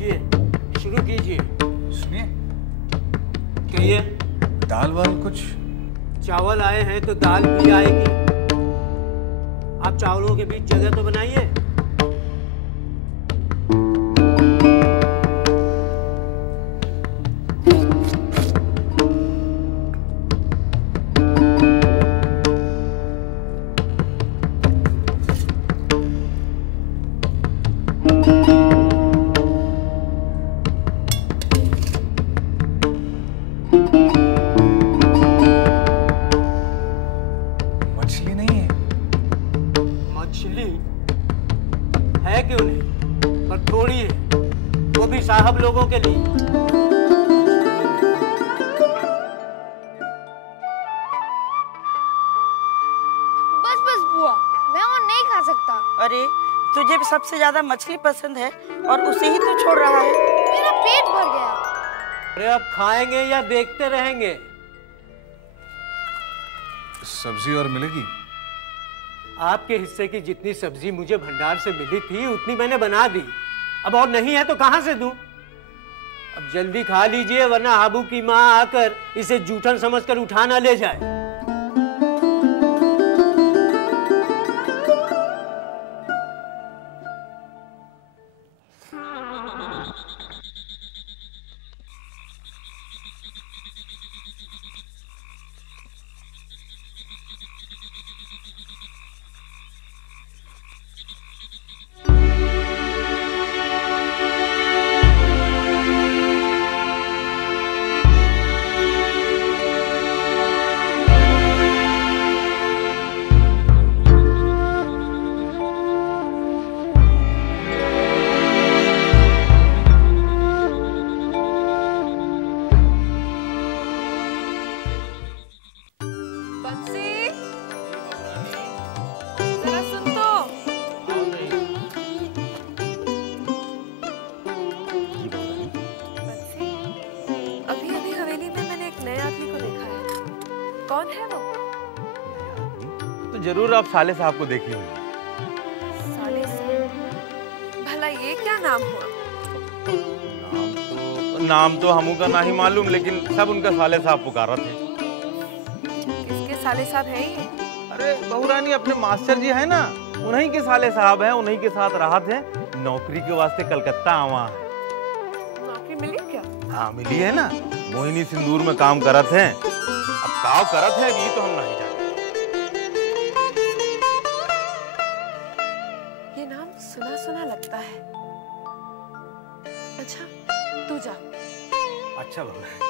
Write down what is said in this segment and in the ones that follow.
लीजिए, शुरू कीजिए। सुनिए, कहिए। दाल वाल कुछ? चावल आए हैं तो दाल भी आएगी। आप चावलों के बीच जगह तो बनाइए। मछली नहीं है? मछली है क्यों नहीं, पर थोड़ी है, वो भी साहब लोगों के लिए। बस बस बुआ, मैं और नहीं खा सकता। अरे तुझे भी सबसे ज्यादा मछली पसंद है और उसे ही तू छोड़ रहा है। मेरा पेट भर गया। अरे अब खाएंगे या देखते रहेंगे? सब्जी और मिलेगी? आपके हिस्से की जितनी सब्जी मुझे भंडार से मिली थी उतनी मैंने बना दी। अब और नहीं है तो कहां से दूं? अब जल्दी खा लीजिए वरना हाबू की माँ आकर इसे जूठन समझकर उठा ना ले जाए। कौन है वो? तो जरूर आप साले साहब को देखी होगी। साले साहब? भला ये क्या नाम हुआ? नाम तो हमू का ना ही मालूम, लेकिन सब उनका साले साहब पुकारा थे। किसके साले साहब है ये? अरे बहुरानी अपने मास्टर जी है ना, उन्हीं के साले साहब हैं, उन्हीं के साथ राहत हैं। नौकरी के वास्ते कलकत्ता आवा है। नौकरी मिली क्या? हाँ मिली है ना, मोहिनी सिंदूर में काम करत हैं। अब काव करत है ये तो हम नहीं जानते। ये नाम सुना सुना लगता है। अच्छा तू जा। अच्छा बाबा।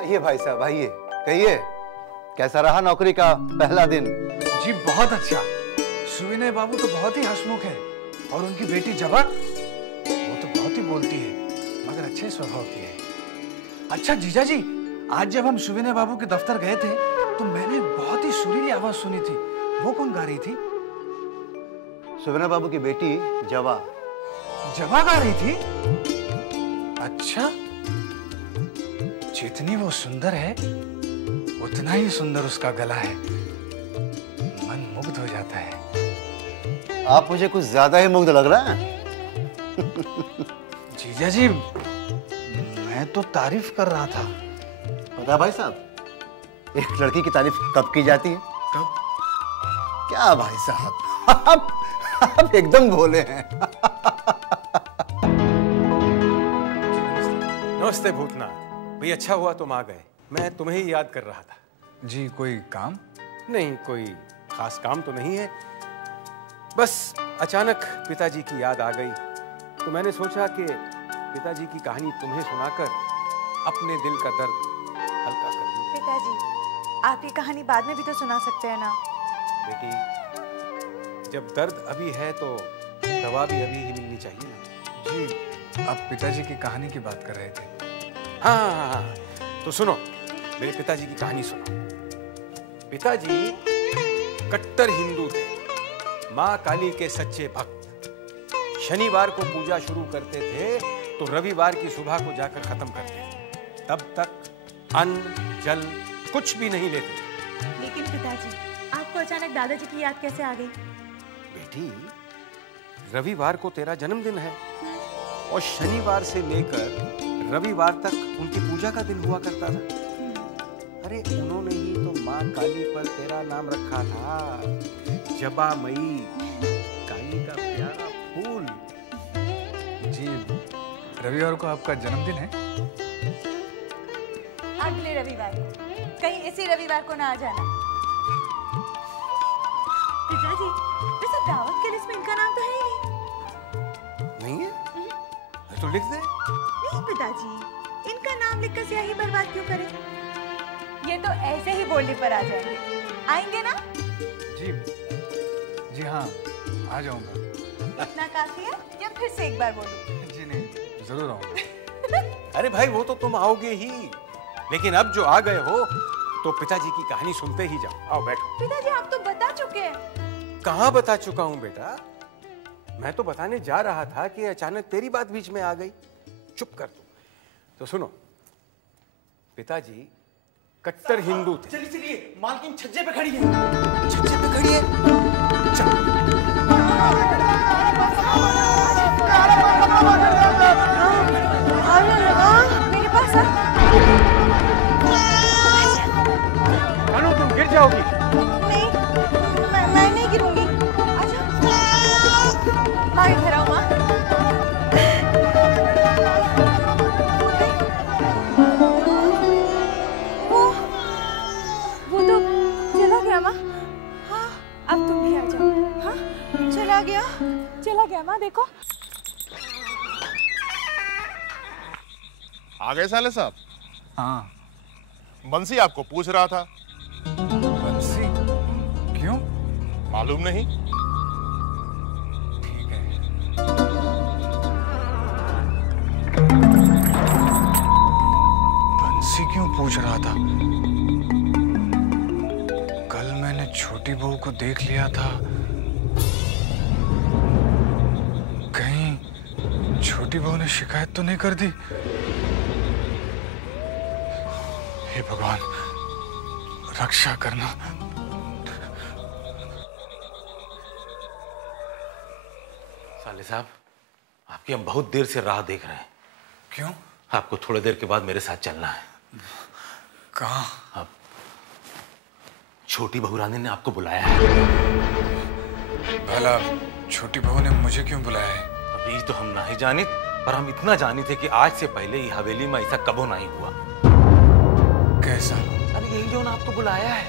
आइए भाई साहब आइए, कहिए कैसा रहा नौकरी का पहला दिन? जी बहुत अच्छा। सुविनय बाबू तो बहुत ही हंसमुख है और उनकी बेटी जबा वो तो बहुत ही बोलती है मगर अच्छे स्वभाव की है। अच्छा जीजा जी, आज जब हम सुविनय बाबू के दफ्तर गए थे तो मैंने बहुत ही सुरीली आवाज सुनी थी। वो कौन गा रही थी? सुविनय बाबू की बेटी जवा। जबा गा रही थी? अच्छा, जितनी वो सुंदर है उतना ही सुंदर उसका गला है। मन मुग्ध हो जाता है। आप मुझे कुछ ज्यादा ही मुग्ध लग रहा है। जीजा जी, मैं तो तारीफ कर रहा था। पता है भाई साहब, एक लड़की की तारीफ कब की जाती है? कब? क्या भाई साहब, आप एकदम भोले हैं। नमस्ते भूतनाथ भाई, अच्छा हुआ तुम आ गए। मैं तुम्हें ही याद कर रहा था। जी कोई काम? नहीं, कोई खास काम तो नहीं है, बस अचानक पिताजी की याद आ गई तो मैंने सोचा कि पिताजी की कहानी तुम्हें सुनाकर अपने दिल का दर्द हल्का कर दूं। पिताजी, आप ये कहानी बाद में भी तो सुना सकते हैं ना। बेटी, जब दर्द अभी है तो दवा भी अभी ही मिलनी चाहिए ना। जी, आप पिताजी की कहानी की बात कर रहे थे। हाँ, तो सुनो, मेरे पिताजी की कहानी सुनो। पिताजी कट्टर हिंदू थे, माँ काली के सच्चे भक्त। शनिवार को पूजा शुरू करते थे तो रविवार की सुबह को जाकर खत्म करते थे। तब तक अन्न जल कुछ भी नहीं लेते। लेकिन पिताजी, आपको अचानक दादाजी की याद कैसे आ गई? बेटी, रविवार को तेरा जन्मदिन है और शनिवार से लेकर रविवार तक उनकी पूजा का दिन हुआ करता था। अरे उन्होंने ही तो माँ काली पर तेरा नाम रखा था, जबा मई, काली का प्यारा फूल। जी, रविवार को आपका जन्मदिन है? अगले रविवार को, कहीं इसी रविवार को ना आ जाना। पिताजी, वैसे दावत के लिस्ट में इनका नाम तो है ही नहीं है? तो लिख दे। नहीं पिताजी, इनका नाम लिखकर स्याही बर्बाद क्यों करें? ये तो ऐसे ही बोलने पर आ जाएंगे। आएंगे ना? जी हाँ, आ जाऊंगा। इतना काफी है या फिर से एक बार बोलूं? जी नहीं, जरूर आऊंगा। अरे भाई, वो तो तुम आओगे ही, लेकिन अब जो आ गए हो तो पिताजी की कहानी सुनते ही जाओ। आओ बैठो। पिताजी, आप तो बता चुके हैं। कहाँ बता चुका हूँ बेटा? मैं तो बताने जा रहा था कि अचानक तेरी बात बीच में आ गई। चुप कर तू। तो सुनो, पिताजी कट्टर हिंदू थे। चलिए चलिए, मालकिन छज्जे पे खड़ी है। छज्जे पे खड़ी है? चलो। मेरे पास अनु, तुम गिर जाओगी। नहीं, मैं नहीं गिरूंगी। अच्छा, माँ इधर आओ। माँ, वो तो चला गया। माँ, हाँ, अब तुम भी आ जाओ। हाँ, चला गया माँ, देखो। आ गए साले साहब? हाँ। बंसी आपको पूछ रहा था। बंसी? क्यों? मालूम नहीं? ठीक है। बंसी क्यों पूछ रहा था? कल मैंने छोटी बहू को देख लिया था। कहीं छोटी बहू ने शिकायत तो नहीं कर दी? हे भगवान, रक्षा करना। साले साहब, आपकी हम बहुत देर से राह देख रहे हैं। क्यों? आपको थोड़ी देर के बाद मेरे साथ चलना है। कहाँ? अब छोटी बहू रानी ने आपको बुलाया है। भला छोटी बहू ने मुझे क्यों बुलाया है? अभी तो हम ना ही जानी, पर हम इतना जानी थे कि आज से पहले ही हवेली में ऐसा कबो नहीं हुआ। कैसा? अरे यही जो ना आपको बुलाया है।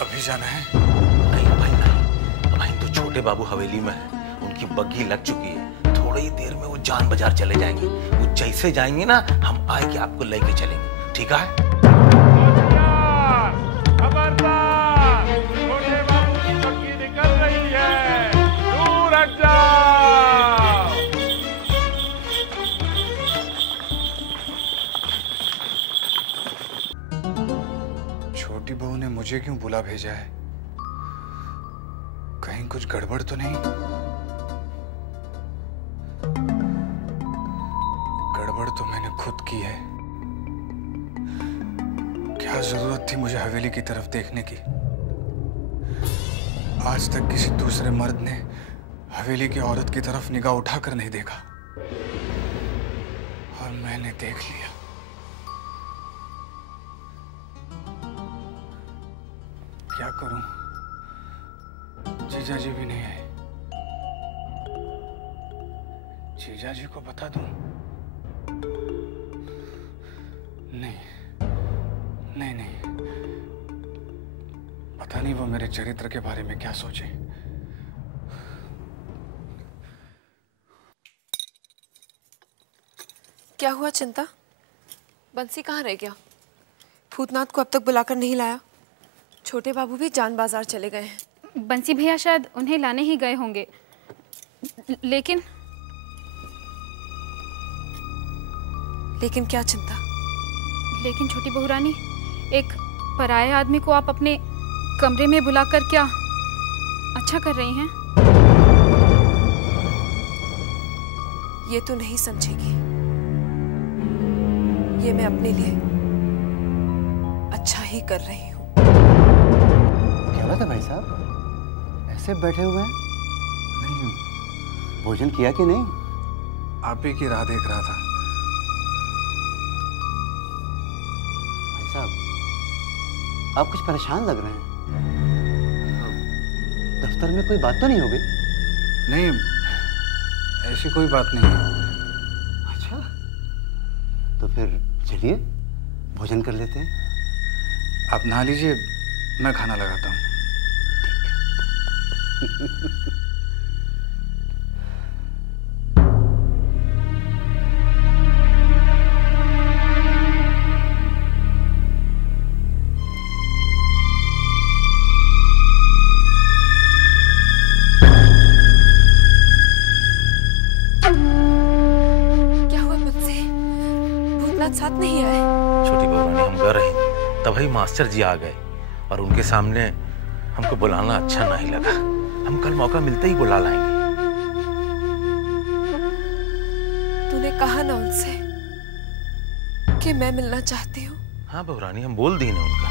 अभी जाना है? नहीं भाई नहीं, भाई तो छोटे बाबू हवेली में है, उनकी बग्घी लग चुकी है। थोड़ी ही देर में वो जान बाजार चले जाएंगे। वो जैसे जाएंगे ना, हम आए कि आपको लेके चलेंगे। ठीक है? खबरदार! छोटे बाबू की बग्घी निकल रही है, दूर हट जाओ। छोटी बहू ने मुझे क्यों बुला भेजा है? कहीं कुछ गड़बड़ तो नहीं? गड़बड़ तो मैंने खुद की है। क्या जरूरत थी मुझे हवेली की तरफ देखने की? आज तक किसी दूसरे मर्द ने हवेली की औरत की तरफ निगाह उठाकर नहीं देखा, और मैंने देख लिया। क्या करूं? जीजा जी भी नहीं है। जीजा जी को बता दूं? नहीं नहीं नहीं, पता नहीं वो मेरे चरित्र के बारे में क्या सोचे। क्या हुआ चिंता? बंसी कहाँ रह गया? भूतनाथ को अब तक बुलाकर नहीं लाया। छोटे बाबू भी जान बाजार चले गए हैं। बंसी भैया शायद उन्हें लाने ही गए होंगे। लेकिन क्या चिंता? लेकिन छोटी बहू रानी, एक पराये आदमी को आप अपने कमरे में बुलाकर क्या अच्छा कर रही हैं? ये तो नहीं समझेगी। ये मैं अपने लिए अच्छा ही कर रही हूँ। क्या बात है भाई साहब, ऐसे बैठे हुए हैं? नहीं, भोजन किया कि नहीं? आप ही की राह देख रहा था। भाई साहब, आप कुछ परेशान लग रहे हैं। दफ्तर में कोई बात तो नहीं हो गई? नहीं, ऐसी कोई बात नहीं है। अच्छा, तो फिर चलिए भोजन कर लेते हैं। आप नहा लीजिए, मैं खाना लगाता हूँ। क्या हुआ बंसी? भूतनाथ साथ नहीं आए? छोटी बहू रानी, हम घर रहे तभी मास्टर जी आ गए और उनके सामने हमको बुलाना अच्छा नहीं लगा। हम कल मौका मिलते ही बुला लाएंगे। तूने कहा ना उनसे कि मैं मिलना चाहती हूँ? हाँ बहू रानी, हम बोल दी ना उनको।